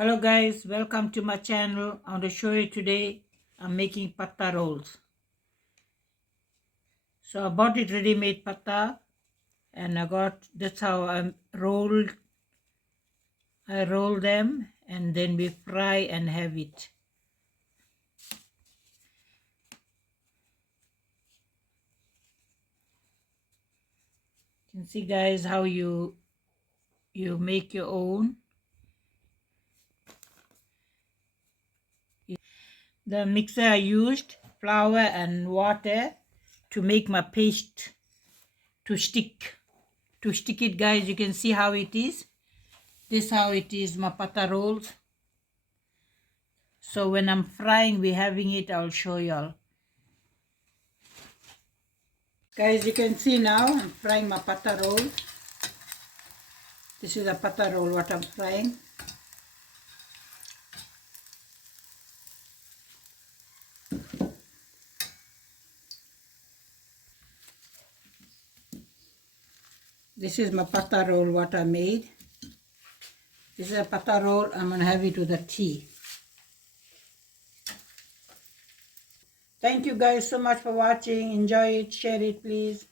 Hello guys, welcome to my channel. I want to show you today I'm making patha rolls. So I bought it ready-made patha and that's how I roll them and then we fry and have it. You can see guys how you make your own. The mixer I used flour and water to make my paste to stick it guys. You can see how it is. This is how it is, my patha rolls. So when I'm frying, we're having it, I'll show y'all. Guys, you can see now I'm frying my patha roll. This is a patha roll what I'm frying. This is my patha roll what I made. This is a patha roll. I'm going to have it with a tea. Thank you guys so much for watching. Enjoy it. Share it please.